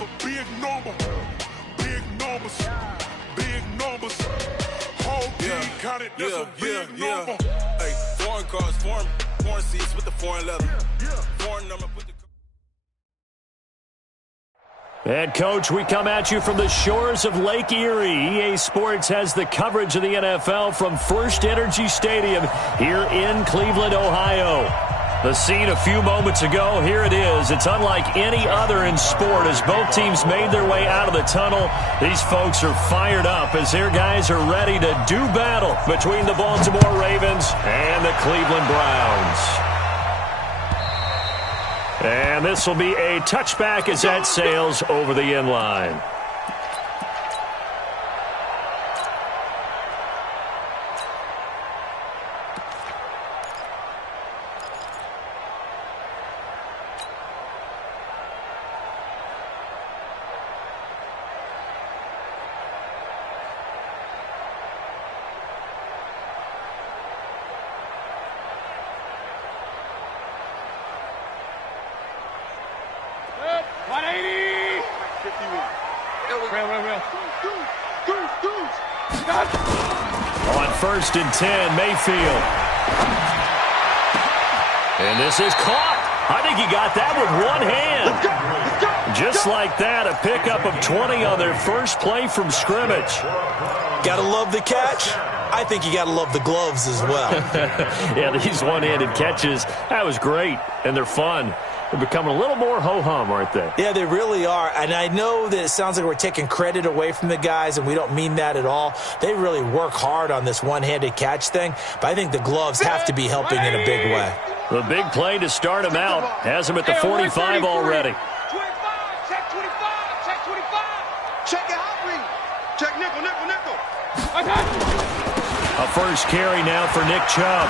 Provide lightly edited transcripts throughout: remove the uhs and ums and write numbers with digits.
a big number. Big numbers. Big numbers. Whole team counted, that's a big number. Hey, foreign cars, foreign seats with the foreign leather. Foreign number with the... And, Coach, we come at you from the shores of Lake Erie. EA Sports has the coverage of the NFL from First Energy Stadium here in Cleveland, Ohio. The scene a few moments ago, here it is. It's unlike any other in sport as both teams made their way out of the tunnel. These folks are fired up as their guys are ready to do battle between the Baltimore Ravens and the Cleveland Browns. And this will be a touchback as that sails over the end line. On 1st and 10, Mayfield. And this is caught. I think he got that with one hand. Just like that, a pickup of 20 on their first play from scrimmage. Gotta love the catch. I think you gotta love the gloves as well. Yeah, these one-handed catches, that was great, and they're fun. They're becoming a little more ho-hum, aren't they? Yeah, they really are. And I know that it sounds like we're taking credit away from the guys, and we don't mean that at all. They really work hard on this one-handed catch thing, but I think the gloves have to be helping in a big way. The big play to start him out has him at the 45 already. 25, check 25, check 25. Check it out, read. Check nickel. A first carry now for Nick Chubb.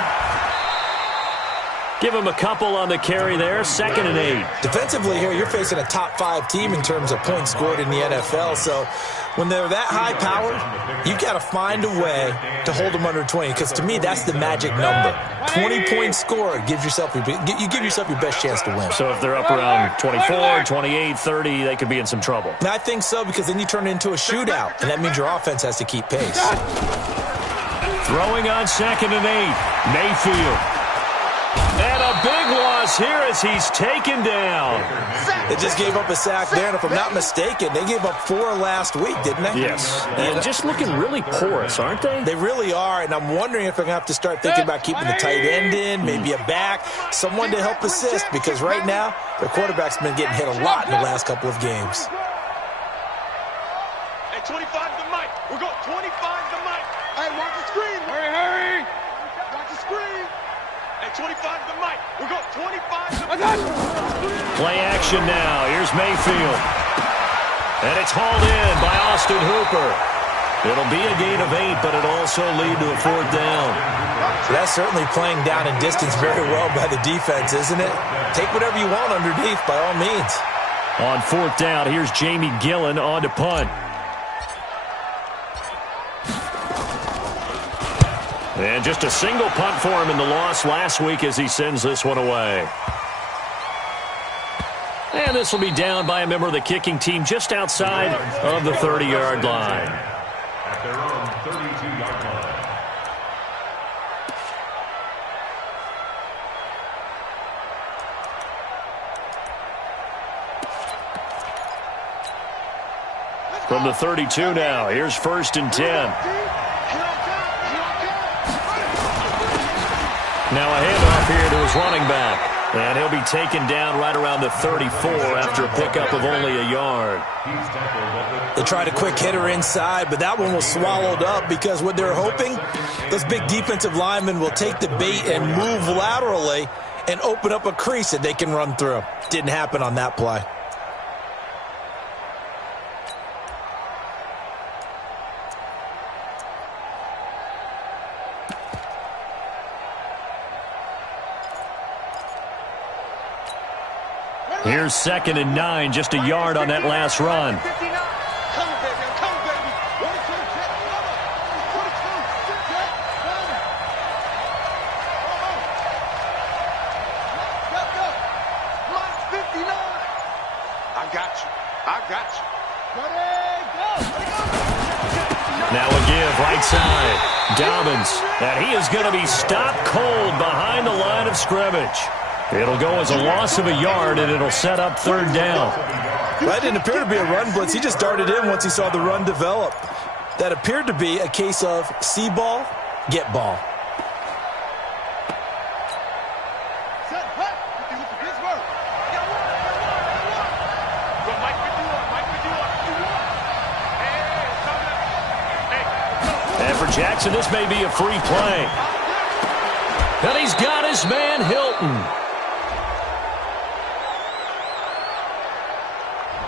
Give him a couple on the carry there, 2nd and 8. Defensively here, you're facing a top 5 team in terms of points scored in the NFL. So when they're that high-powered, you got to find a way to hold them under 20. Because to me, that's the magic number. 20-point score gives you give yourself your best chance to win. So if they're up around 24, 28, 30, they could be in some trouble. And I think so, because then you turn it into a shootout, and that means your offense has to keep pace. Throwing on 2nd and 8, Mayfield. And a big loss here as he's taken down. They just gave up a sack there, and if I'm not mistaken, they gave up 4 last week, didn't they? Yes. And just looking really porous, aren't they? They really are, and I'm wondering if they're going to have to start thinking about keeping the tight end in, maybe a back, someone to help assist, because right now, their quarterback's been getting hit a lot in the last couple of games. Hey, 25 to Mike. We're going 25 to Mike. Hey, watch the screen. Hurry. Watch the screen. Hey, 25 to Mike. We're going 25 to Mike. Play action now. Here's Mayfield. And it's hauled in by Austin Hooper. It'll be a gain of 8, but it'll also lead to a 4th down. So that's certainly playing down in distance very well by the defense, isn't it? Take whatever you want underneath, by all means. On 4th down, here's Jamie Gillen on to punt. And just a single punt for him in the loss last week as he sends this one away. And this will be down by a member of the kicking team just outside of the 30-yard line. At their own 32-yard line. From the 32 now, here's 1st and 10. Now a handoff here to his running back. And he'll be taken down right around the 34 after a pickup of only a yard. They tried a quick hitter inside, but that one was swallowed up because what they're hoping, those big defensive linemen will take the bait and move laterally and open up a crease that they can run through. Didn't happen on that play. Here's 2nd and 9, just a yard on that last run. I got a give right side. Dobbins, and he is going to be stopped cold behind the line of scrimmage. It'll go as a loss of a yard, and it'll set up third down. That didn't appear to be a run blitz. He just darted in once he saw the run develop. That appeared to be a case of see ball, get ball. And for Jackson, this may be a free play. And he's got his man Hilton.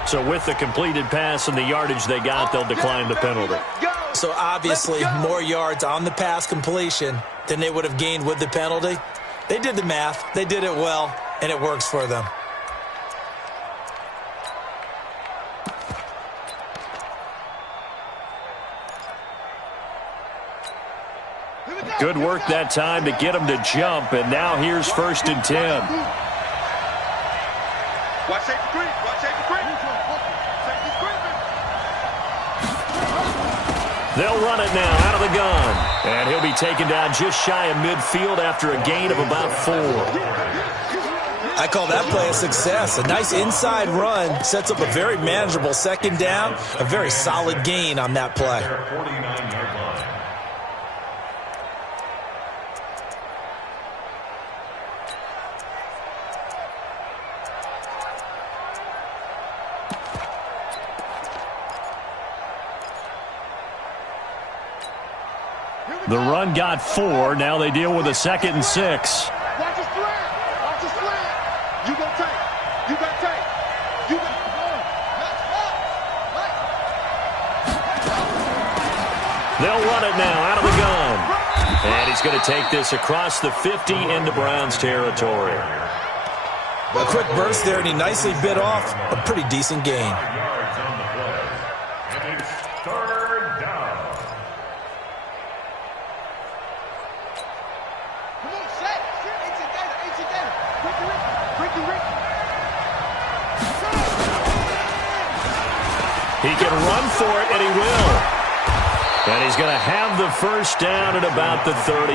So with the completed pass and the yardage they got, they'll decline the penalty. So obviously more yards on the pass completion than they would have gained with the penalty. They did the math. They did it well, and it works for them. Good work that time to get him to jump, and now here's 1st and 10. Watch safety green. Watch safety green. Safety green. They'll run it now out of the gun. And he'll be taken down just shy of midfield after a gain of about 4. I call that play a success. A nice inside run sets up a very manageable 2nd down. A very solid gain on that play. 49-yard line. The run got 4. Now they deal with a 2nd and 6. Watch his slant. Watch his slant. You got tape. You got tape. You got They'll run it now out of the gun. And he's going to take this across the 50 into Browns territory. A quick burst there, and he nicely bit off a pretty decent gain. Yards on the play. And it's 3rd down. Come on, set. 18 data. 18 data. Ricky. He can run for it, and he will. And he's going to have the 1st down at about the 38.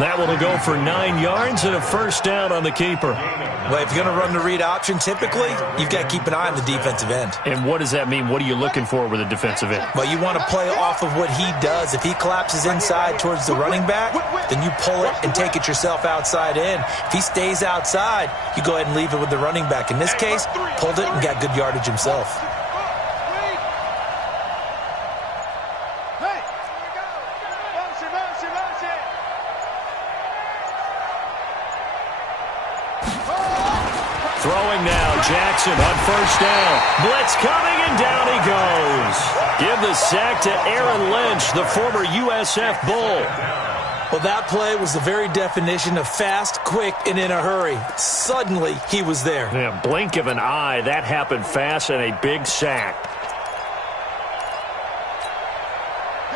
That will go for 9 yards and a 1st down on the keeper. Well, if you're going to run the read option, typically, you've got to keep an eye on the defensive end. And what does that mean? What are you looking for with a defensive end? Well, you want to play off of what he does. If he collapses inside towards the running back, then you pull it and take it yourself outside in. If he stays outside, you go ahead and leave it with the running back. In this case, pulled it and got good yardage himself. Throwing now, Jackson on 1st down. Blitz coming, and down he goes. Give the sack to Aaron Lynch, the former USF Bull. Well, that play was the very definition of fast, quick, and in a hurry. Suddenly, he was there. Yeah, blink of an eye, that happened fast, and a big sack.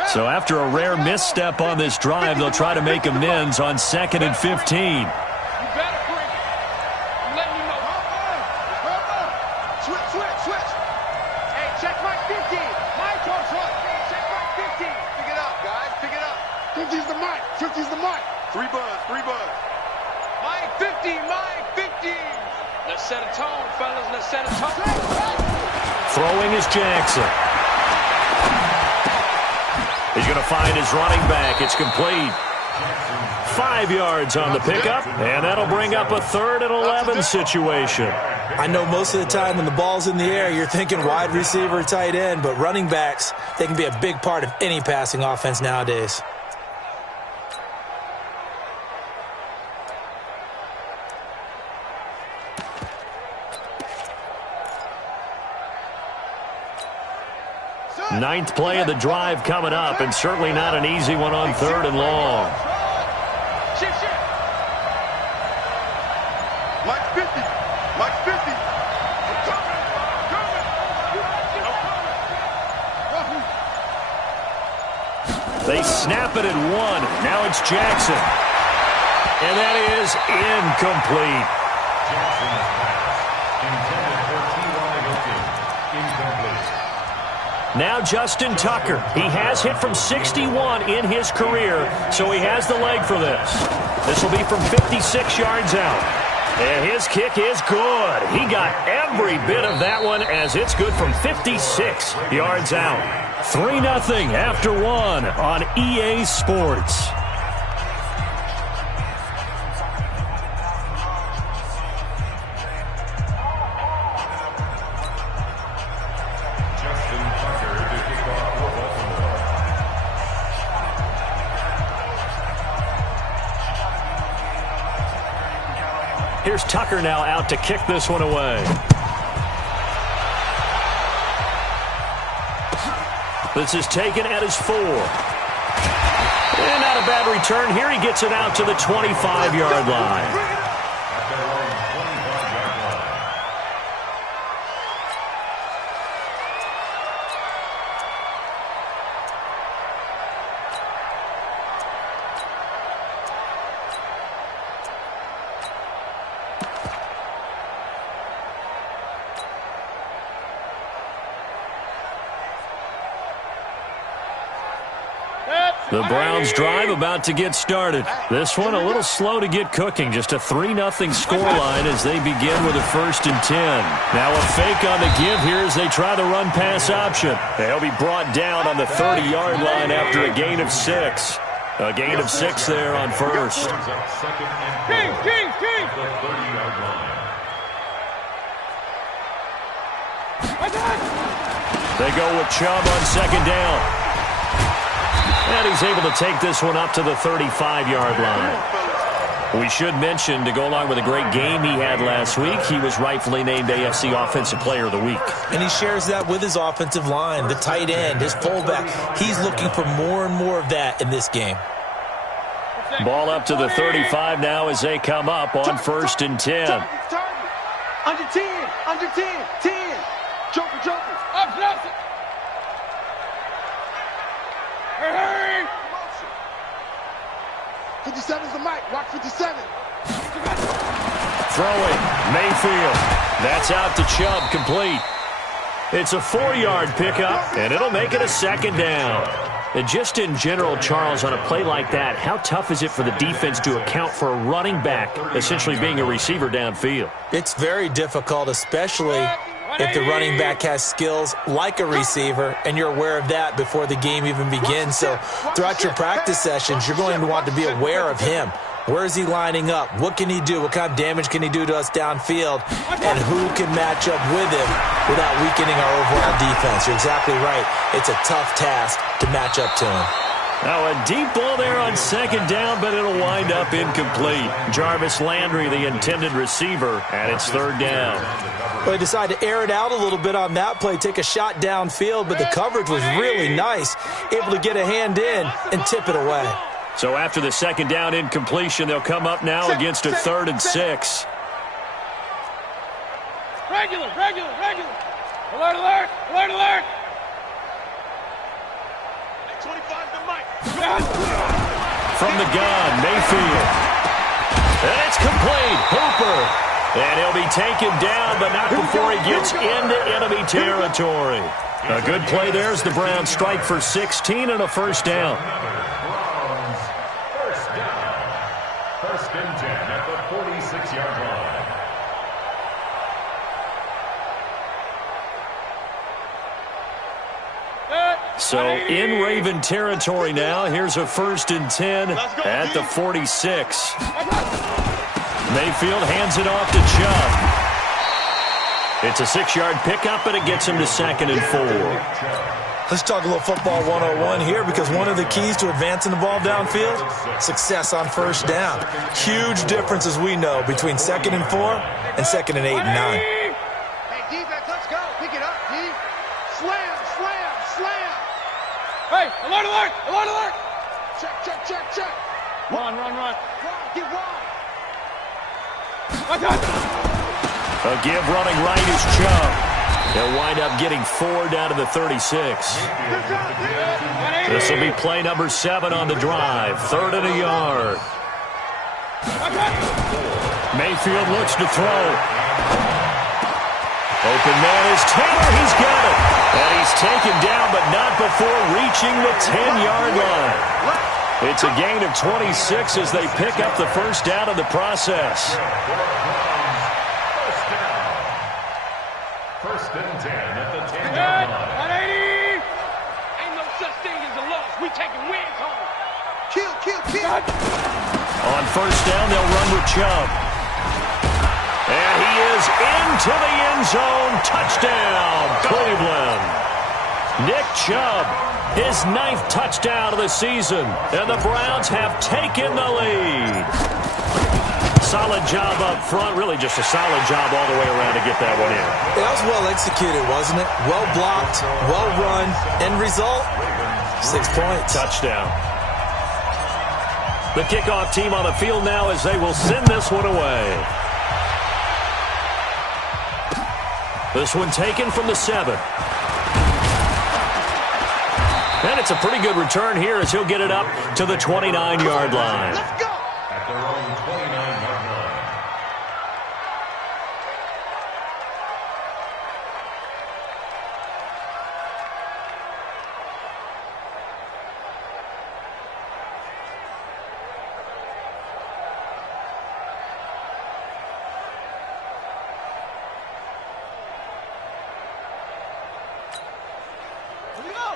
So after a rare misstep on this drive, they'll try to make amends on 2nd and 15. Throwing is Jackson. He's going to find his running back. It's complete. 5 yards on the pickup, and that'll bring up a 3rd and 11 situation. I know most of the time when the ball's in the air, you're thinking wide receiver, tight end, but running backs, they can be a big part of any passing offense nowadays. Ninth play of the drive coming up, and certainly not an easy one on 3rd and long. Mike 50. Mike 50. They snap it at 1. Now it's Jackson. And that is incomplete. Jackson's pass intended for T.Y. Hilton. Incomplete. Now Justin Tucker. He has hit from 61 in his career, so he has the leg for this. This will be from 56 yards out. And his kick is good. He got every bit of that one as it's good from 56 yards out. 3-0 after 1 on EA Sports. Here's Tucker now out to kick this one away. This is taken at his 4. And not a bad return here. He gets it out to the 25-yard line. The Browns drive about to get started. This one a little slow to get cooking. Just a 3-0 scoreline as they begin with a 1st and 10. Now a fake on the give here as they try the run-pass option. They'll be brought down on the 30-yard line after a gain of 6. A gain of 6 there on first. They go with Chubb on 2nd down. And he's able to take this one up to the 35-yard line. We should mention, to go along with a great game he had last week, he was rightfully named AFC Offensive Player of the Week. And he shares that with his offensive line, the tight end, his fullback. He's looking for more and more of that in this game. Ball up to the 35 now as they come up on 1st and 10. Under 10, under 10, 10. Joker. Up. 57's the mic. Rock 57. Throwing. Mayfield. That's out to Chubb. Complete. It's a 4-yard pickup, and it'll make it a 2nd down. And just in general, Charles, on a play like that, how tough is it for the defense to account for a running back essentially being a receiver downfield? It's very difficult, especially if the running back has skills like a receiver, and you're aware of that before the game even begins. So throughout your practice sessions, you're going to want to be aware of him. Where is he lining up? What can he do? What kind of damage can he do to us downfield? And who can match up with him without weakening our overall defense? You're exactly right. It's a tough task to match up to him. Now a deep ball there on 2nd down, but it'll wind up incomplete. Jarvis Landry, the intended receiver, and it's 3rd down. Well, they decided to air it out a little bit on that play, take a shot downfield, but the coverage was really nice, able to get a hand in and tip it away. So after the 2nd down incompletion, they'll come up now against a 3rd and 6. Regular. Alert. 25 to Mike. From the gun, Mayfield. And it's complete. Hooper. And he'll be taken down, but not before he gets into enemy territory. A good play there as the Browns strike for 16 and a 1st down. First down. 1st and 10 at the 46-yard line. So in Raven territory now. Here's a 1st and 10 at the 46. Mayfield hands it off to Chubb. It's a 6-yard pickup, and it gets him to 2nd and 4. Let's talk a little football 101 here, because one of the keys to advancing the ball downfield, success on 1st down. Huge difference, as we know, between 2nd and 4 and 2nd and 8 and 9. Hey, defense, let's go. Pick it up, D. Slam. Hey, alert. Check. Run. Get wide. A give running right is Chubb. They'll wind up getting 4 down to the 36. This will be play number 7 on the drive. 3rd and a yard. Mayfield looks to throw. Open man is Taylor. He's got it. And he's taken down, but not before reaching the 10-yard line. It's a gain of 26 as they pick up the first down in the process. First and 10 at the 10-yard line. 180! Ain't no such thing as a loss. We taking wins home. Kill. On first down, they'll run with Chubb. And he is into the end zone. Touchdown, Cleveland. Nick Chubb, his 9th touchdown of the season. And the Browns have taken the lead. Solid job up front. Really just a solid job all the way around to get that one in. That was well executed, wasn't it? Well blocked, well run. End result, 6 points. Touchdown. The kickoff team on the field now as they will send this one away. This one taken from the 7. And it's a pretty good return here as he'll get it up to the 29-yard line. Let's go. At their own 29-yard line.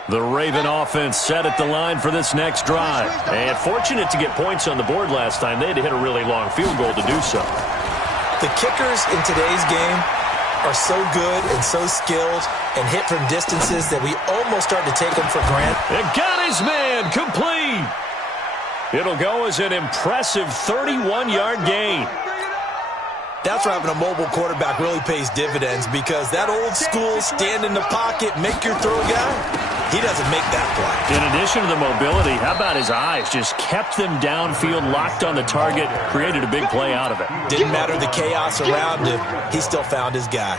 The Raven offense set at the line for this next drive. And fortunate to get points on the board last time. They had to hit a really long field goal to do so. The kickers in today's game are so good and so skilled and hit from distances that we almost start to take them for granted. And got his man complete. It'll go as an impressive 31-yard gain. That's where having a mobile quarterback really pays dividends, because that old school stand in the pocket, make your throw guy, he doesn't make that play. In addition to the mobility, how about his eyes? Just kept them downfield, locked on the target, created a big play out of it. Didn't matter the chaos around him, he still found his guy.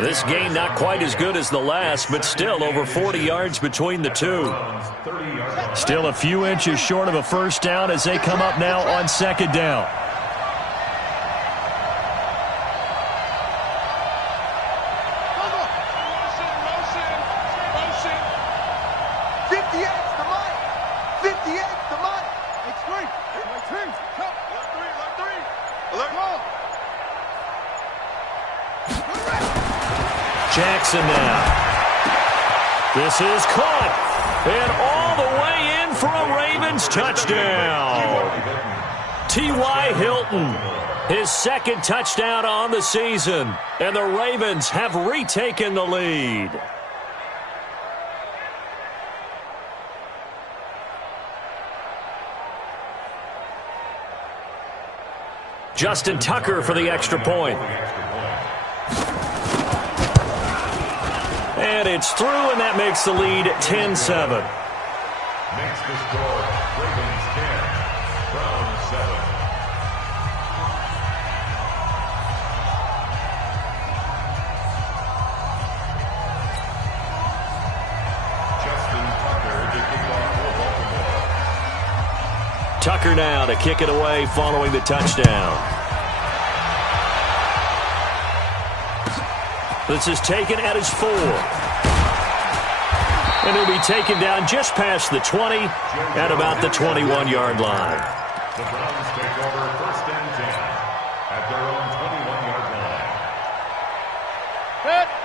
This gain not quite as good as the last, but still over 40 yards between the two. Still a few inches short of a first down as they come up now on second down. Jackson now. This is caught. And all the way in for a Ravens touchdown. T.Y. Hilton, his 2nd touchdown on the season. And the Ravens have retaken the lead. Justin Tucker for the extra point. And it's through, and that makes the lead 10-7. Makes the score Ravens 10, Browns 7. Justin Tucker to kick off for Baltimore. Tucker now to kick it away following the touchdown. This is taken at his 4. And he'll be taken down just past the 20 at about the 21-yard line. The Browns take over first and 10 at their own 21-yard line.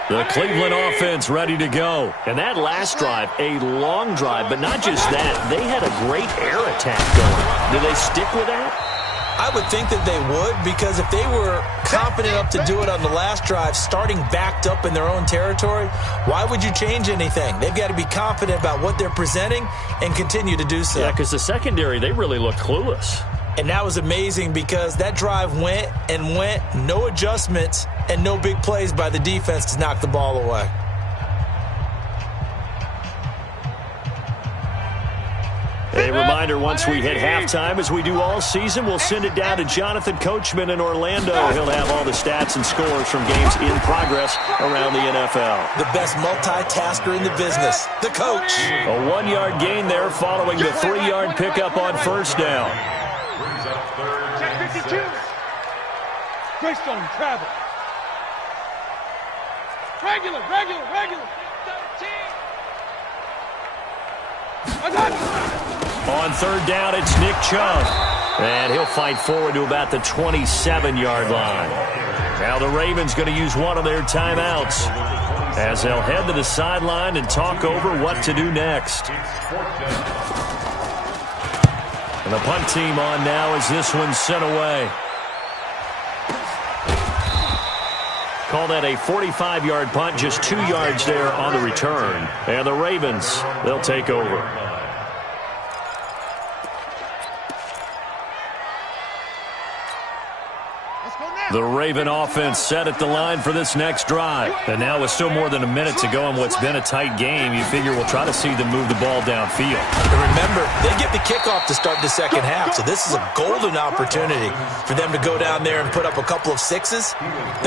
The Cleveland offense ready to go. And that last drive, a long drive, but not just that. They had a great air attack going. Do they stick with that? I would think that they would, because if they were confident enough to do it on the last drive, starting backed up in their own territory, why would you change anything? They've got to be confident about what they're presenting and continue to do so. Yeah, because the secondary, they really looked clueless. And that was amazing, because that drive went and went, no adjustments and no big plays by the defense to knock the ball away. A reminder, once we hit halftime, as we do all season, we'll send it down to Jonathan Coachman in Orlando. He'll have all the stats and scores from games in progress around the NFL. The best multitasker in the business, the coach. A 1-yard gain there following the 3-yard pickup on first down. Brings up third Check and 52. 6. Greystone, travel. Regular. 13. On third down, it's Nick Chubb. And he'll fight forward to about the 27-yard line. Now the Ravens going to use one of their timeouts as they'll head to the sideline and talk over what to do next. And the punt team on now as this one's sent away. Call that a 45-yard punt, just 2 yards there on the return. And the Ravens, they'll take over. The Raven offense set at the line for this next drive. And now with still more than a minute to go in what's been a tight game, you figure we'll try to see them move the ball downfield. And remember, they get the kickoff to start the second half, so this is a golden opportunity for them to go down there and put up a couple of sixes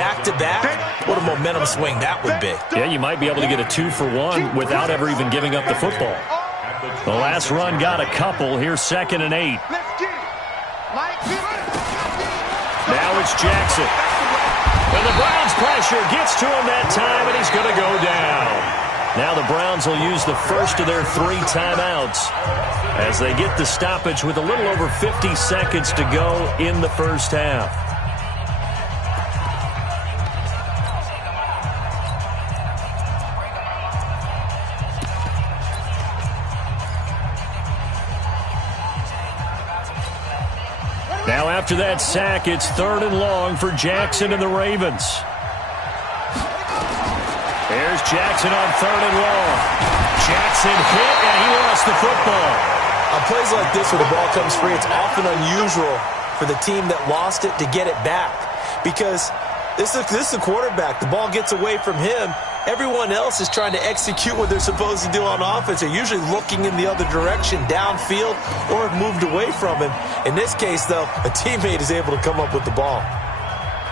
back-to-back. What a momentum swing that would be. Yeah, you might be able to get a 2-for-1 without ever even giving up the football. The last run got a couple. Here's 2nd and 8. Now it's Jackson. And the Browns pressure gets to him that time, and he's going to go down. Now the Browns will use the first of their 3 timeouts as they get the stoppage with a little over 50 seconds to go in the first half. Now after that sack, it's 3rd and long for Jackson and the Ravens. There's Jackson on 3rd and long. Jackson hit, and he lost the football. On plays like this where the ball comes free, it's often unusual for the team that lost it to get it back. Because this is a quarterback. The ball gets away from him. Everyone else is trying to execute what they're supposed to do on offense. They're usually looking in the other direction, downfield, or have moved away from him. In this case, though, a teammate is able to come up with the ball.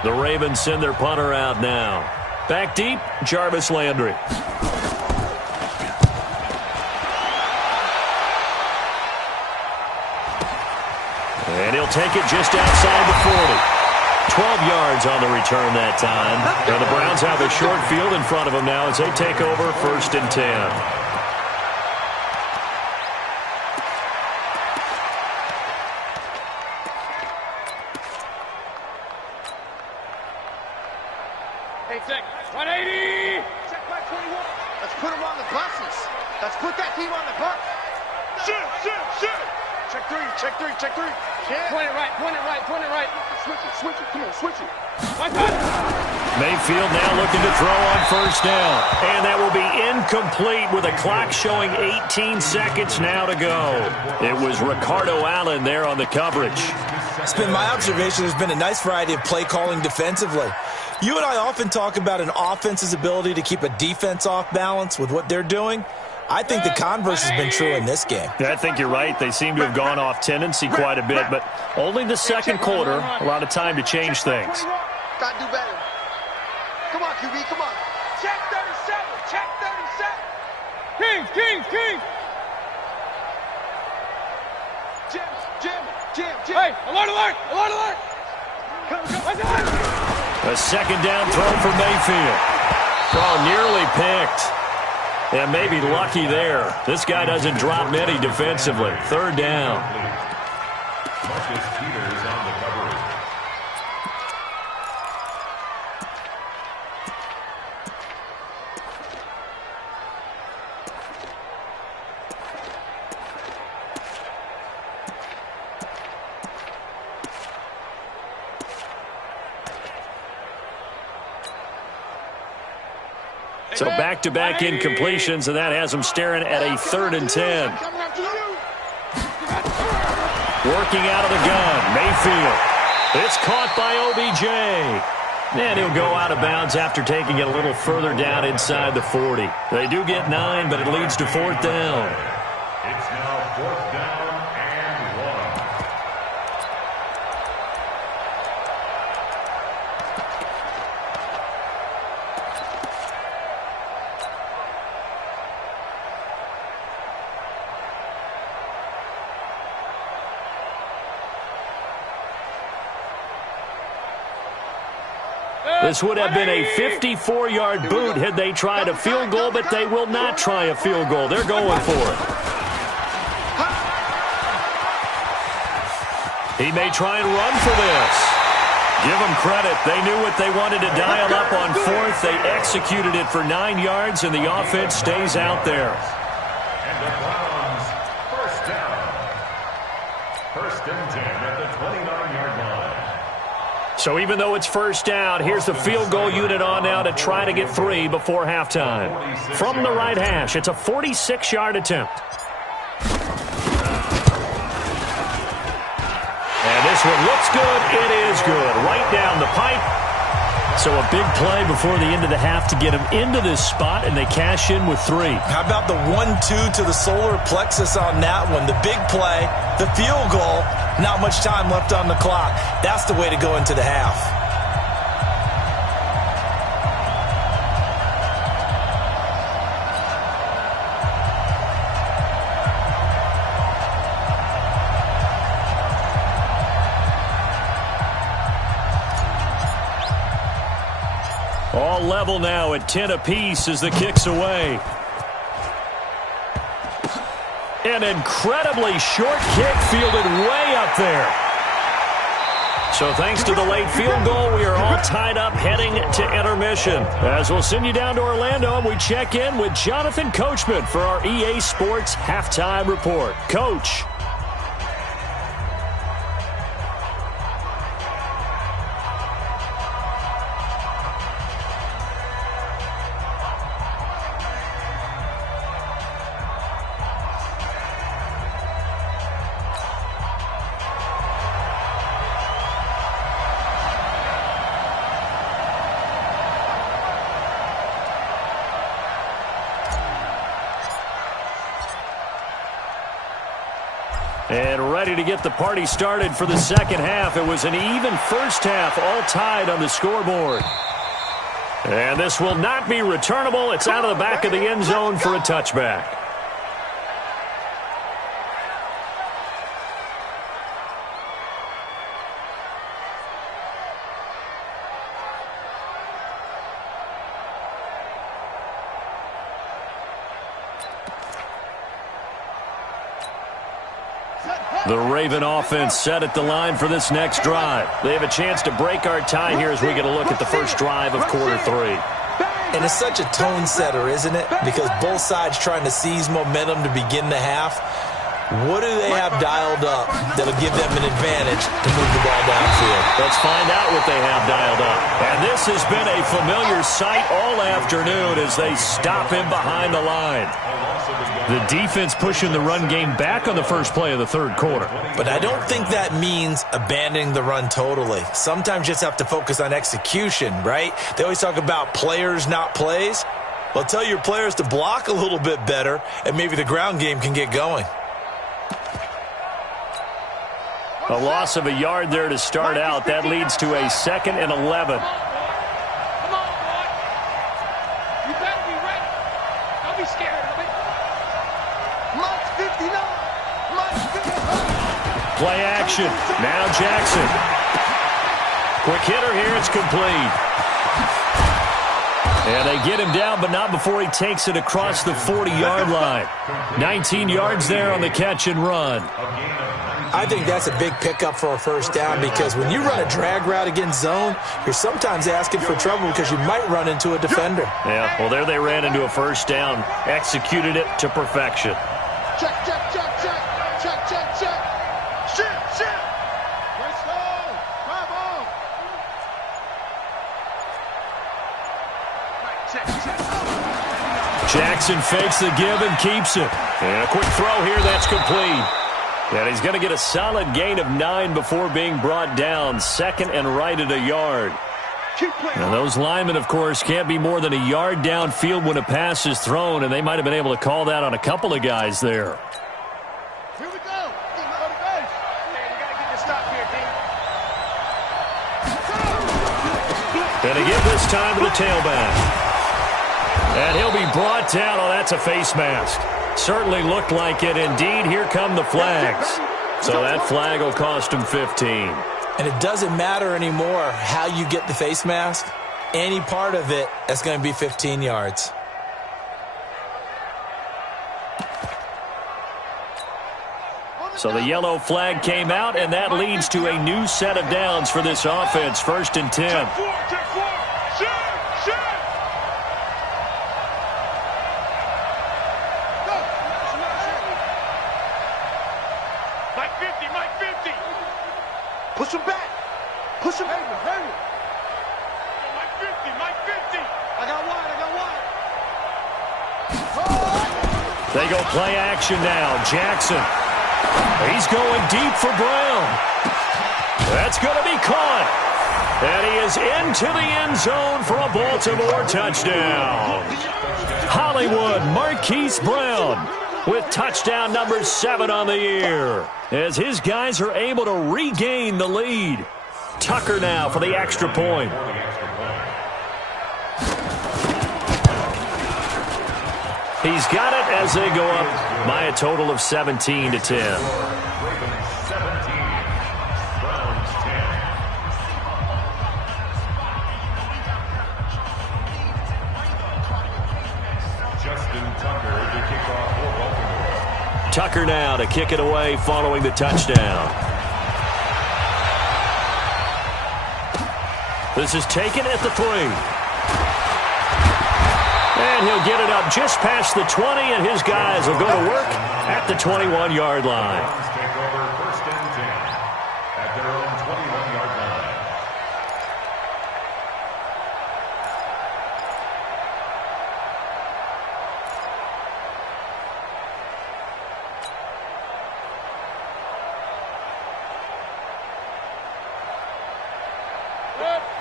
The Ravens send their punter out now. Back deep, Jarvis Landry. And he'll take it just outside the 40. 12 yards on the return that time. And the Browns have a short field in front of them now as they take over 1st and 10. Hey, check. 180. Check by 21. Let's put them on the buses. Let's put that team on the bus. Shoot. Check 3. Yeah. Point it right. Switch it. Come on, switch it. Mayfield now looking to throw on 1st down. And that will be incomplete with a clock showing 18 seconds now to go. It was Ricardo Allen there on the coverage. It's been my observation there's been a nice variety of play calling defensively. You and I often talk about an offense's ability to keep a defense off balance with what they're doing. I think the converse has been true in this game. Yeah, I think you're right. They seem to have gone off tendency quite a bit, but only the second quarter, a lot of time to change things. Gotta do better. Come on, QB, come on. Check 37. Kings. Jim. Hey, alert. A 2nd down throw for Mayfield. Oh, nearly picked. Yeah, maybe lucky there. This guy doesn't drop many defensively. 3rd down. Marcus Peters on the coverage. So back-to-back incompletions, and that has them staring at a 3rd and 10. Working out of the gun, Mayfield. It's caught by OBJ. And he'll go out of bounds after taking it a little further down inside the 40. They do get 9, but it leads to 4th down. It's now 4th down and 1. This would have been a 54-yard boot had they tried a field goal, but they will not try a field goal. They're going for it. He may try and run for this. Give them credit. They knew what they wanted to dial up on fourth. They executed it for 9 yards, and the offense stays out there. And the Browns, first down. First and 10 at the 29-yard line. So even though it's first down, here's the field goal unit on now to try to get 3 before halftime. From the right hash, it's a 46-yard attempt. And this one looks good. It is good. Right down the pipe. So a big play before the end of the half to get him into this spot, and they cash in with 3. How about the 1-2 to the solar plexus on that one? The big play, the field goal, not much time left on the clock. That's the way to go into the half. All level now at 10 apiece as the kick's away. An incredibly short kick fielded way up there. So thanks to the late field goal, we are all tied up heading to intermission. As we'll send you down to Orlando, and we check in with Jonathan Coachman for our EA Sports Halftime Report. Coach. And ready to get the party started for the second half. It was an even first half, all tied on the scoreboard. And this will not be returnable. It's out of the back of the end zone for a touchback. The Raven offense set at the line for this next drive. They have a chance to break our tie here as we get a look at the first drive of quarter 3. And it's such a tone setter, isn't it? Because both sides trying to seize momentum to begin the half. What do they have dialed up that'll give them an advantage to move the ball downfield? Let's find out what they have dialed up. And this has been a familiar sight all afternoon as they stop him behind the line. The defense pushing the run game back on the first play of the third quarter. But I don't think that means abandoning the run totally. Sometimes you just have to focus on execution, right? They always talk about players, not plays. Well, tell your players to block a little bit better, and maybe the ground game can get going. A loss of a yard there to start out. That leads to a 2nd and 11. Come on, boy. You better be ready. Don't be scared of it. March 59. March 59. Play action. Now Jackson. Quick hitter here. It's complete. And they get him down, but not before he takes it across the 40-yard line. 19 yards there on the catch and run. I think that's a big pickup for a first down because when you run a drag route against zone, you're sometimes asking for trouble because you might run into a defender. Yeah, well, there they ran into a first down. Executed it to perfection. Check, check, check, check. Check, check, check. Shoot, shoot. Let's go. Bravo. Right, check, check. Jackson fakes the give and keeps it. And a quick throw here, that's complete. And he's going to get a solid gain of 9 before being brought down. 2nd and right at a yard. And those linemen, of course, can't be more than a yard downfield when a pass is thrown, and they might have been able to call that on a couple of guys there. Here we go. Man, we got to get this stop here, D. And again this time to the tailback. And he'll be brought down. Oh, that's a face mask. Certainly looked like it. Indeed, here come the flags. So that flag will cost him 15. And it doesn't matter anymore how you get the face mask. Any part of it, that's going to be 15 yards. So the yellow flag came out, and that leads to a new set of downs for this offense. 1st and 10. Check four. Shoot. Go. Mike 50. Push him back. Push him back. Mike 50. I got wide. They go play action now. Jackson. He's going deep for Brown. That's going to be caught. And he is into the end zone for a Baltimore touchdown. Hollywood Marquise Brown with touchdown number 7 on the year, as his guys are able to regain the lead. Tucker now for the extra point. He's got it as they go up by a total of 17-10. Ravens 17, Browns 10. Justin Tucker to kick off for Baltimore. Tucker now to kick it away following the touchdown. This is taken at the 3. And he'll get it up just past the 20, and his guys will go to work at the 21-yard line. Browns take over 1st and 10 at their own 21-yard line.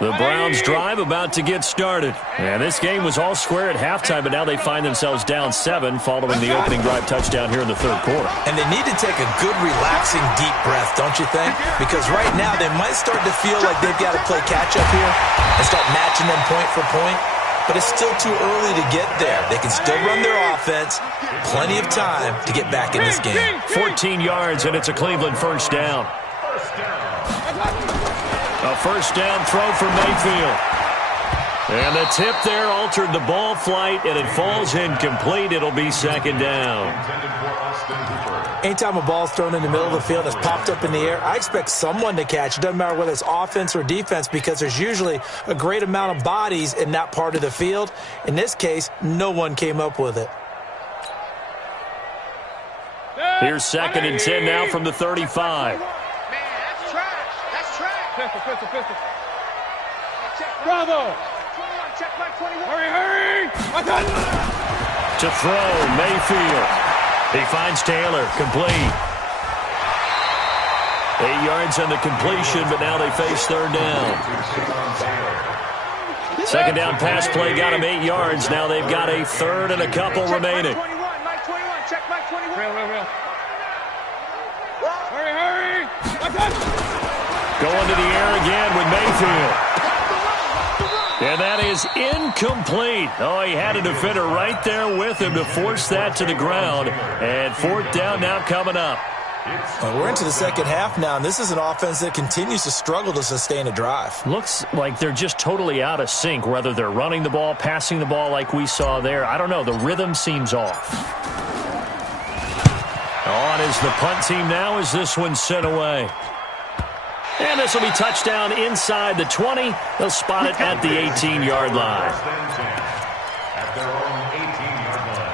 The Browns drive about to get started. And this game was all square at halftime, but now they find themselves down 7 following the opening drive touchdown here in the 3rd quarter. And they need to take a good, relaxing, deep breath, don't you think? Because right now they might start to feel like they've got to play catch-up here and start matching them point for point. But it's still too early to get there. They can still run their offense. Plenty of time to get back in this game. 14 yards, and it's a Cleveland 1st down. A 1st down throw for Mayfield. And the tip there altered the ball flight, and it falls incomplete. It'll be 2nd down. Anytime a ball's thrown in the middle of the field, it's popped up in the air, I expect someone to catch. It doesn't matter whether it's offense or defense, because there's usually a great amount of bodies in that part of the field. In this case, no one came up with it. Here's 2nd and 10 now from the 35. Pistol. Bravo. Check back 21. Hurry. To throw, Mayfield. He finds Taylor, complete. 8 yards on the completion, but now they face 3rd down. 2nd down pass play got him 8 yards. Now they've got a 3rd and a couple remaining. Mike 21. Check back 21. Real. Hurry. Going to the air again with Mayfield. And that is incomplete. Oh, he had a defender right there with him to force that to the ground. And 4th down now coming up. Well, we're into the 2nd half now, and this is an offense that continues to struggle to sustain a drive. Looks like they're just totally out of sync, whether they're running the ball, passing the ball like we saw there. I don't know. The rhythm seems off. On is the punt team now as this one's sent away. And this will be touchdown inside the 20. They'll spot it at the 18-yard line. At their own 18-yard line.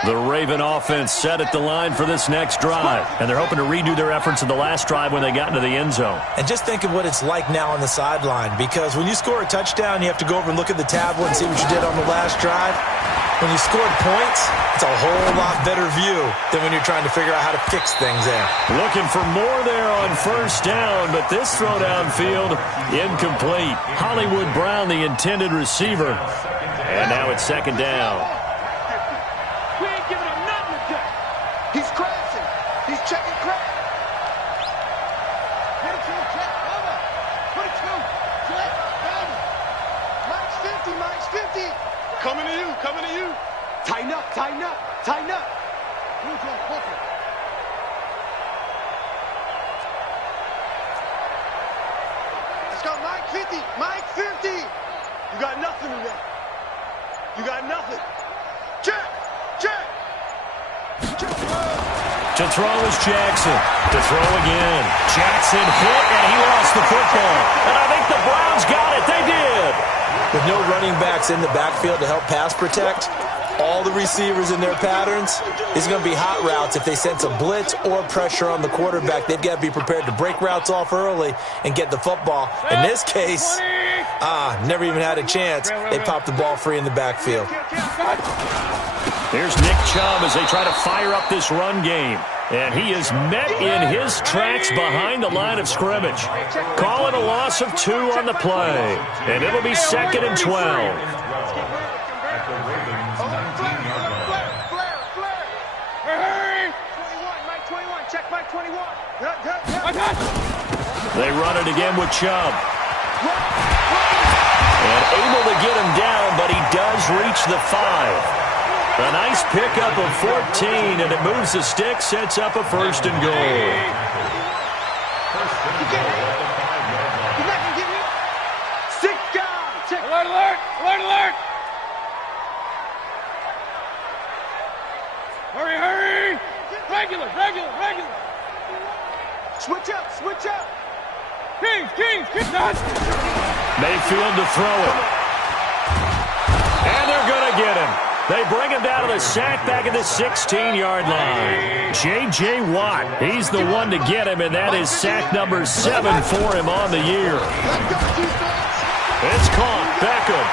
The Raven offense set at the line for this next drive, and they're hoping to redo their efforts in the last drive when they got into the end zone. And just think of what it's like now on the sideline, because when you score a touchdown, you have to go over and look at the tablet and see what you did on the last drive. When you scored points, it's a whole lot better view than when you're trying to figure out how to fix things there. Looking for more there on 1st down, but this throw downfield, incomplete. Hollywood Brown, the intended receiver. And now it's 2nd down. He's crashing. He's checking crack. 22, check. Over. 22, check. Down. Coming to you, coming to you. Tighten up, tighten up, tighten up. Let's go, Mike 50, Mike 50. You got nothing in that. You got nothing. Check, check. To throw is Jackson. To throw again. Jackson hit, and he lost the football. And I think the Browns got it. They did. With no running backs in the backfield to help pass protect, all the receivers in their patterns, it's going to be hot routes. If they sense a blitz or pressure on the quarterback, they've got to be prepared to break routes off early and get the football. In this case, never even had a chance. They popped the ball free in the backfield. Here's Nick Chubb as they try to fire up this run game. And he is met in his tracks behind the line of scrimmage. Call it a loss of 2 on the play. And it'll be 2nd and 12. They run it again with Chubb. And able to get him down, but he does reach the 5. A nice pickup of 14, and it moves the stick, sets up a 1st and goal. First and goal at the 5-yard line. You're not going to get me? 6 guys. Check. Alert, alert, alert, alert. Hurry, hurry. Regular, regular, regular. Switch up, switch up. Kings, Kings, Kings. Mayfield to throw it. And they're going to get him. They bring him down to the sack back at the 16-yard line. J.J. Watt, he's the one to get him, and that is sack number 7 for him on the year. It's caught, Beckham,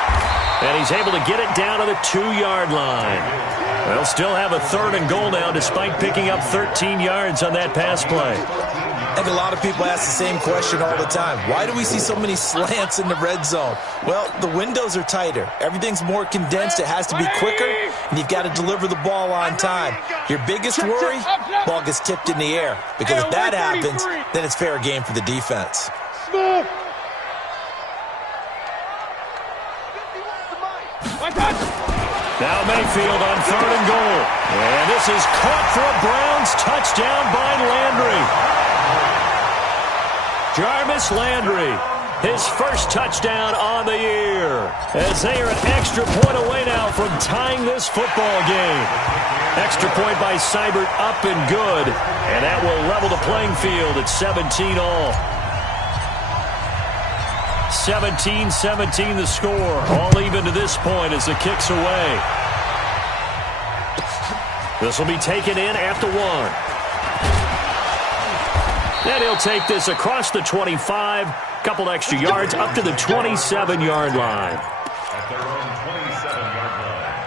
and he's able to get it down to the 2-yard line. They'll still have a 3rd and goal now despite picking up 13 yards on that pass play. I think a lot of people ask the same question all the time. Why do we see so many slants in the red zone? Well, the windows are tighter. Everything's more condensed. It has to be quicker, and you've got to deliver the ball on time. Your biggest worry, ball gets tipped in the air. Because if that happens, then it's fair game for the defense. Now Mayfield on 3rd and goal. And this is caught for a Browns touchdown by Landry. Jarvis Landry, his first touchdown on the year, as they are an extra point away now from tying this football game. Extra point by Seibert up and good, and that will level the playing field at 17 all. 17-17 the score, all even to this point as the kick's away. This will be taken in at the 1. And he'll take this across the 25, couple extra yards, up to the 27-yard line. At their own 27-yard line.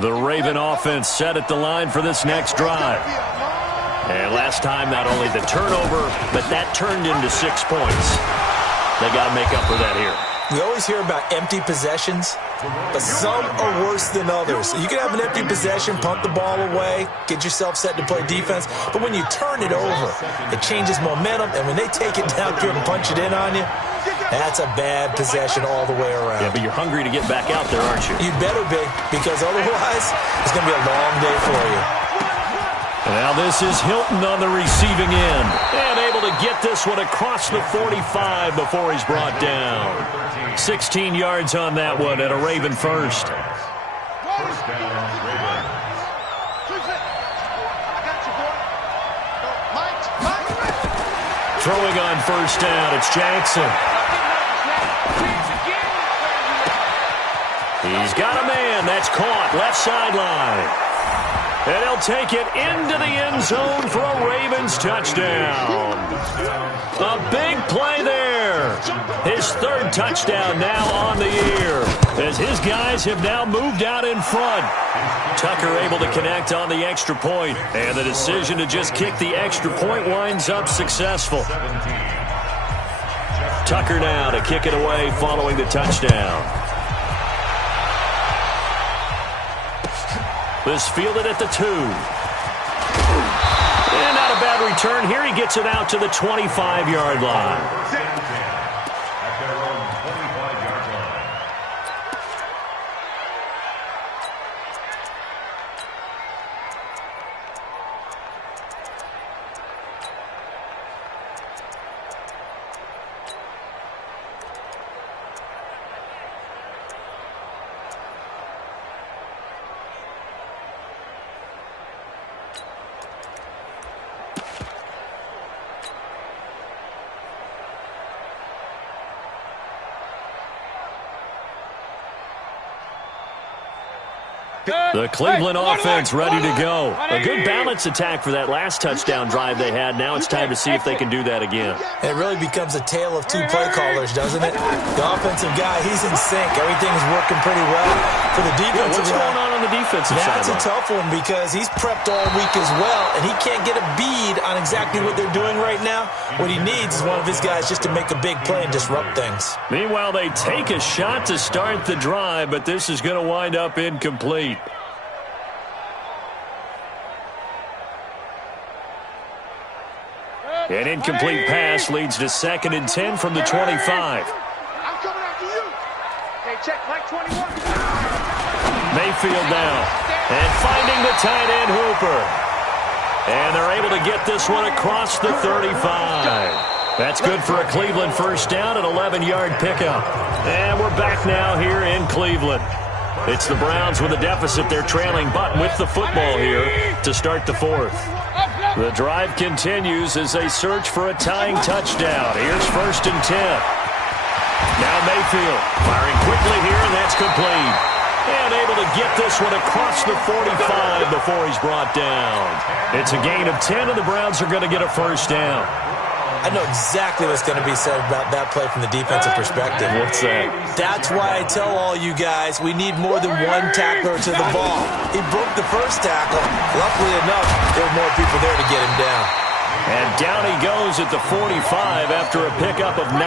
The Raven offense set at the line for this next drive. And last time, not only the turnover, but that turned into 6 points. They got to make up for that here. We always hear about empty possessions, but some are worse than others. You can have an empty possession, punt the ball away, get yourself set to play defense, but when you turn it over, it changes momentum, and when they take it down here and punch it in on you, that's a bad possession all the way around. Yeah, but you're hungry to get back out there, aren't you? You better be, because otherwise, it's going to be a long day for you. Now this is Hilton on the receiving end. And able to get this one across the 45 before he's brought down. 16 yards on that one and a Raven first. First down, Ravens. Throwing on first down, it's Jackson. He's got a man. That's caught. Left sideline. And he'll take it into the end zone for a Ravens touchdown. A big play there. His 3rd touchdown now on the year, as his guys have now moved out in front. Tucker able to connect on the extra point, and the decision to just kick the extra point winds up successful. Tucker now to kick it away following the touchdown. This fielded at the 2. And not a bad return here. He gets it out to the 25-yard line. At their own 25-yard line. The Cleveland offense ready to go. A good balance attack for that last touchdown drive they had. Now it's time to see if they can do that again. It really becomes a tale of two play callers, doesn't it? The offensive guy, he's in sync. Everything's working pretty well. For the defensive what's going on the defensive side? That's a tough one because he's prepped all week as well, and he can't get a bead on exactly what they're doing right now. What he needs is one of his guys just to make a big play and disrupt things. Meanwhile, they take a shot to start the drive, but this is going to wind up incomplete. An incomplete pass leads to 2nd and 10 from the 25. I'm coming after you. Hey, check, Mike 21. Mayfield now. And finding the tight end, Hooper. And they're able to get this one across the 35. That's good for a Cleveland first down, an 11-yard pickup. And we're back now here in Cleveland. It's the Browns with a deficit. They're trailing, but with the football here to start the fourth. The drive continues as they search for a tying touchdown. Here's 1st and 10. Now Mayfield firing quickly here, and that's complete. And able to get this one across the 45 before he's brought down. It's a gain of 10, and the Browns are going to get a first down. I know exactly what's going to be said about that play from the defensive perspective. What's that? That's why I tell all you guys we need more than one tackler to the ball. He broke the first tackle. Luckily enough, there were more people there to get him down. And down he goes at the 45 after a pickup of 9.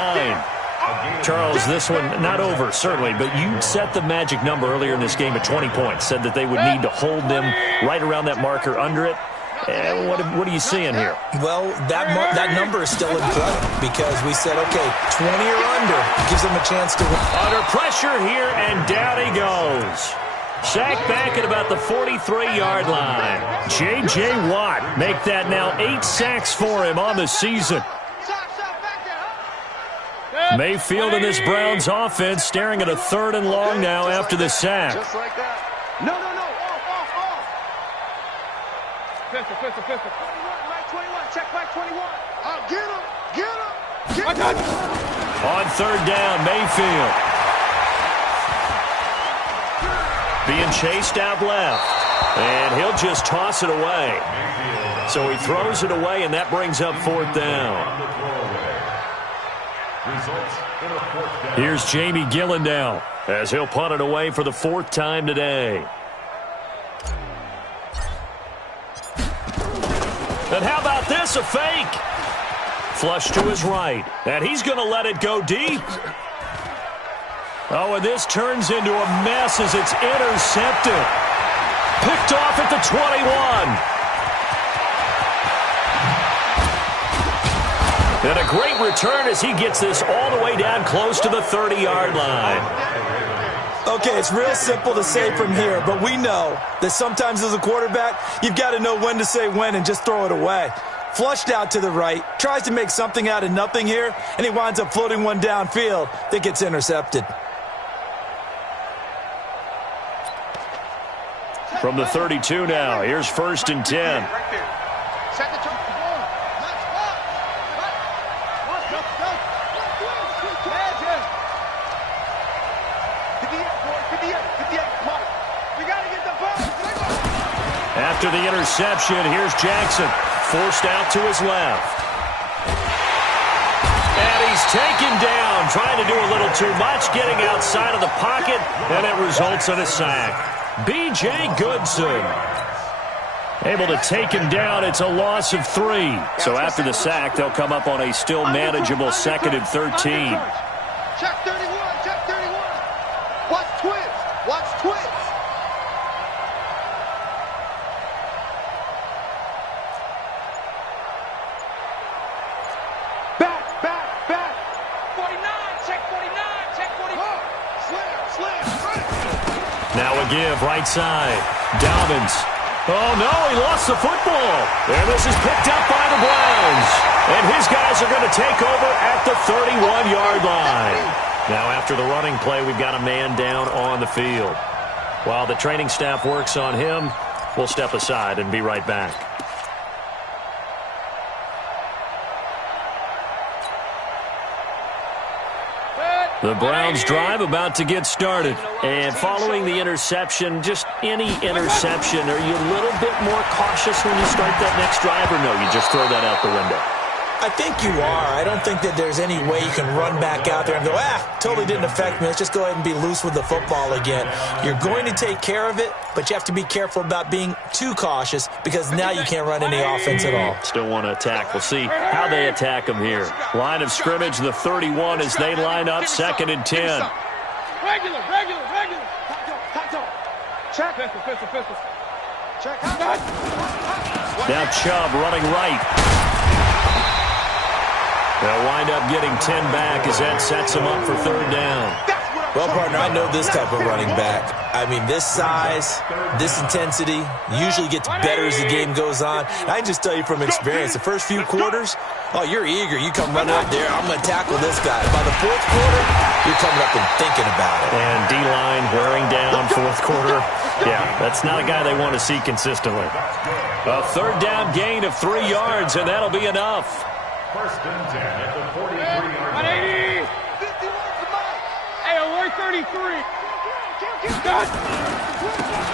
Charles, this one not over, certainly, but you set the magic number earlier in this game at 20 points. Said that they would need to hold them right around that marker under it. What are you seeing here? Well, that number is still in play because we said, okay, 20 or under gives them a chance to win. Under pressure here, and down he goes. Sacked back at about the 43-yard line. J.J. Watt make that now 8 sacks for him on the season. Mayfield and this Browns offense staring at a 3rd and long now after the sack. Just like that. No. Pistol. 21, Mike 21. Check Mike 21. Oh, get him. On 3rd down, Mayfield. Being chased out left. And he'll just toss it away. So he throws it away, and that brings up 4th down. Here's Jamie Gillen now as he'll punt it away for the 4th time today. And how about this, a fake? Flush to his right, and he's going to let it go deep. Oh, and this turns into a mess as it's intercepted. Picked off at the 21. And a great return as he gets this all the way down close to the 30-yard line. Okay, it's real simple to say from here, but we know that sometimes as a quarterback, you've got to know when to say when and just throw it away. Flushed out to the right, tries to make something out of nothing here, and he winds up floating one downfield that gets intercepted. From the 32 now, here's 1st and 10. Right there. Set the top. After the interception, here's Jackson, forced out to his left. And he's taken down, trying to do a little too much, getting outside of the pocket, and it results in a sack. B.J. Goodson able to take him down. It's a loss of 3. So after the sack, they'll come up on a still manageable 2nd and 13. Check 31, check 31. Watch twins, watch twins. give, right side. Dobbins. Oh, no, he lost the football. And this is picked up by the Browns. And his guys are going to take over at the 31-yard line. Now, after the running play, we've got a man down on the field. While the training staff works on him, we'll step aside and be right back. The Browns drive about to get started. And following the interception, just any interception, are you a little bit more cautious when you start that next drive, or no, you just throw that out the window? I think you are. I don't think that there's any way you can run back out there and go, totally didn't affect me. Let's just go ahead and be loose with the football again. You're going to take care of it, but you have to be careful about being too cautious because now you can't run any offense at all. Still want to attack. We'll see how they attack them here. Line of scrimmage, the 31 as they line up, 2nd and 10. Regular. Check. Pistol. Check. Now Chubb running right. They'll wind up getting 10 back as that sets them up for 3rd down. Well, partner, I know this type of running back. I mean, this size, this intensity usually gets better as the game goes on. And I can just tell you from experience, the first few quarters, you're eager. You come running up there, I'm going to tackle this guy. By the 4th quarter, you're coming up and thinking about it. And D-line wearing down 4th quarter. Yeah, that's not a guy they want to see consistently. A 3rd down gain of 3 yards, and that'll be enough. 1st and 10 at the 43-yard line. 180. 33.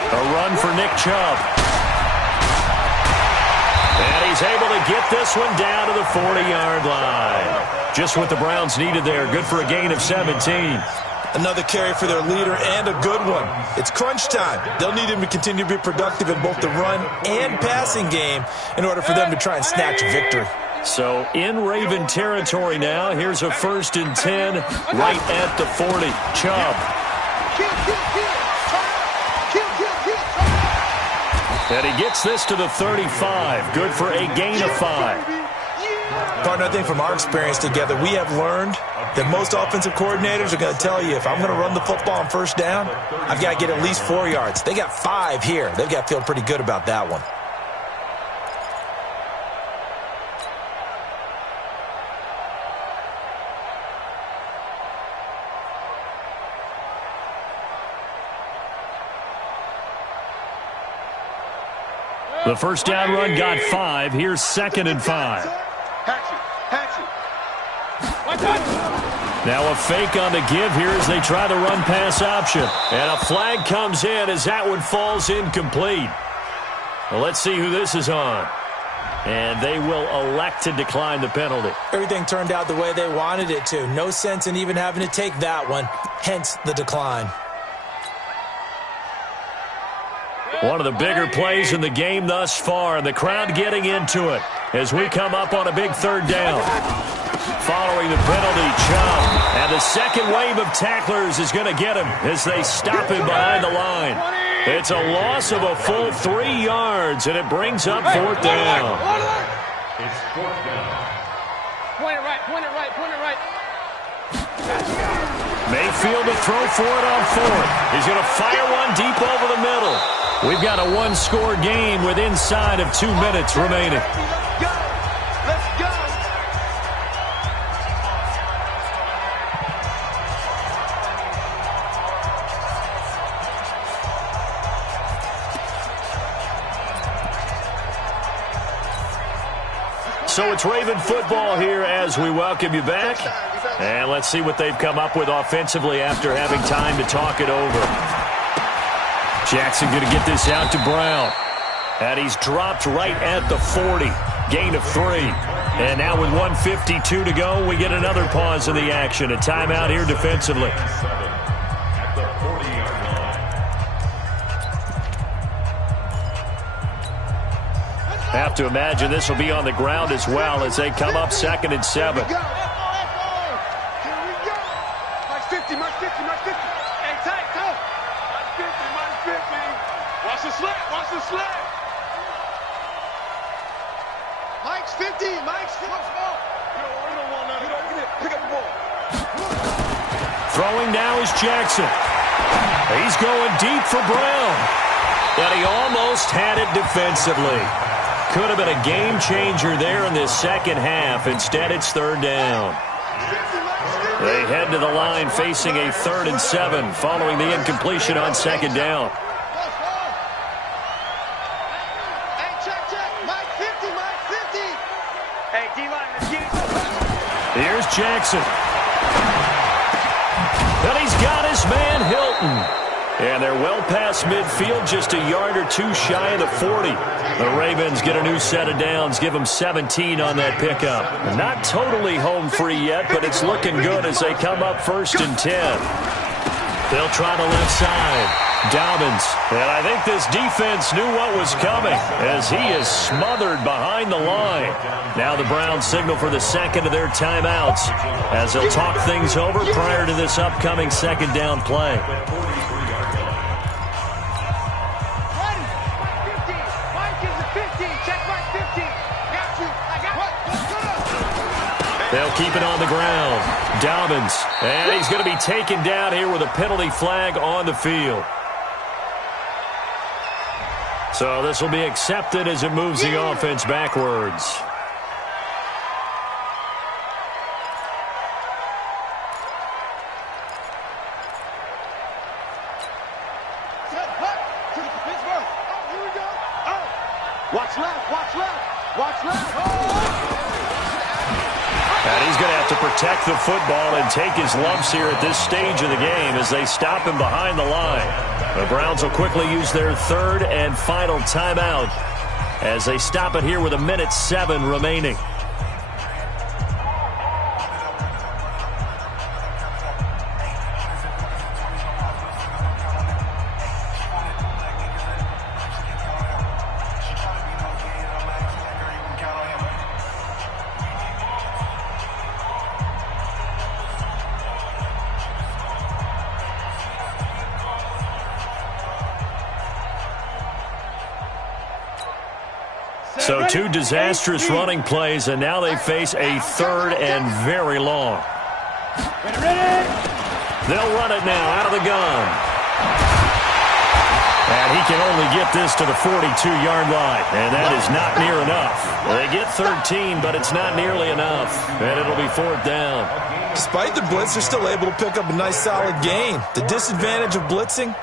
A run for Nick Chubb. And he's able to get this one down to the 40-yard line. Just what the Browns needed there. Good for a gain of 17. Another carry for their leader and a good one. It's crunch time. They'll need him to continue to be productive in both the run and passing game in order for them to try and snatch a victory. So in Raven territory now. Here's a 1st and 10 right at the 40. Chubb. And he gets this to the 35. Good for a gain of 5. Partner, I think from our experience together, we have learned that most offensive coordinators are going to tell you, if I'm going to run the football on 1st down, I've got to get at least 4 yards. They got 5 here. They've got to feel pretty good about that one. The 1st down run got 5. Here's 2nd and 5. Now a fake on the give here as they try the run-pass option. And a flag comes in as that one falls incomplete. Well, let's see who this is on. And they will elect to decline the penalty. Everything turned out the way they wanted it to. No sense in even having to take that one, hence the decline. One of the bigger plays in the game thus far, and the crowd getting into it as we come up on a big 3rd down. Following the penalty, Chubb. And the second wave of tacklers is going to get him as they stop him behind the line. It's a loss of a full 3 yards, and it brings up 4th down. It's 4th down. Point it right. Mayfield to throw for it on 4th. He's going to fire one deep over the middle. We've got a 1-score game with inside of 2 minutes remaining. Let's go. So it's Raven football here as we welcome you back. And let's see what they've come up with offensively after having time to talk it over. Jackson going to get this out to Brown. And he's dropped right at the 40. Gain of 3. And now with 1:52 to go, we get another pause in the action. A timeout here defensively. At the 40-yard line. Have to imagine this will be on the ground as well as they come up 2nd and 7. Here we go. March 50. Hey, tight. March 50. Watch the slip. Mike's 50. You don't want nothing. Pick up the ball. Throwing now is Jackson. He's going deep for Brown. And he almost had it defensively. Could have been a game changer there in this second half. Instead, it's third down. They head to the line facing a 3rd and 7 following the incompletion on second down. Hey, check. Mike 50, Mike 50. Hey, D-line, let's get it. Here's Jackson. And he's got his man Hilton. And they're well past midfield, just a yard or two shy of the 40. The Ravens get a new set of downs, give them 17 on that pickup. Not totally home free yet, but it's looking good as they come up 1st and 10. They'll try the left side. Dobbins. And I think this defense knew what was coming as he is smothered behind the line. Now the Browns signal for the second of their timeouts as they'll talk things over prior to this upcoming second down play. They'll keep it on the ground. Dobbins. And he's going to be taken down here with a penalty flag on the field. So this will be accepted as it moves the offense backwards. Watch left. And he's going to have to protect the football and take his lumps here at this stage of the game as they stop him behind the line. The Browns will quickly use their 3rd and final timeout as they stop it here with 1:07 remaining. So 2 disastrous running plays, and now they face a 3rd and very long. They'll run it now out of the gun. And he can only get this to the 42-yard line, and that is not near enough. They get 13, but it's not nearly enough, and it'll be 4th down. Despite the blitz, they're still able to pick up a nice, solid gain. The disadvantage of blitzing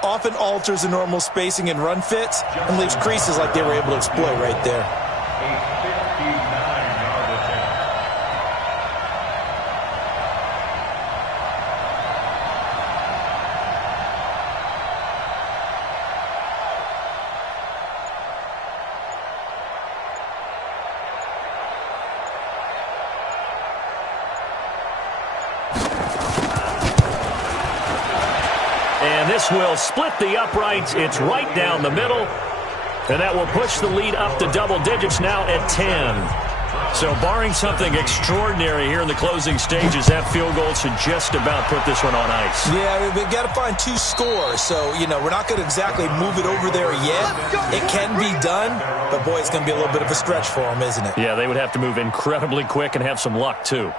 often alters the normal spacing and run fits and leaves creases like they were able to exploit right there. And this will split the uprights. It's right down the middle. And that will push the lead up to double digits now at 10. So barring something extraordinary here in the closing stages, that field goal should just about put this one on ice. Yeah, we've got to find 2 scores. So, we're not going to exactly move it over there yet. It can be done, but boy, it's going to be a little bit of a stretch for them, isn't it? Yeah, they would have to move incredibly quick and have some luck, too.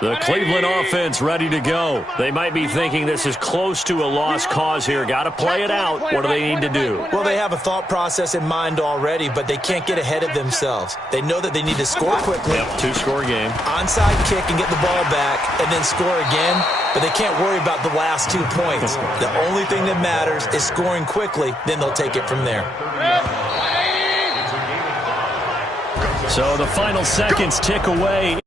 The Cleveland offense ready to go. They might be thinking this is close to a lost cause here. Got to play it out. What do they need to do? Well, they have a thought process in mind already, but they can't get ahead of themselves. They know that they need to score quickly. Yep, 2-score game. Onside kick and get the ball back and then score again, but they can't worry about the last 2 points. The only thing that matters is scoring quickly, then they'll take it from there. So the final seconds tick away.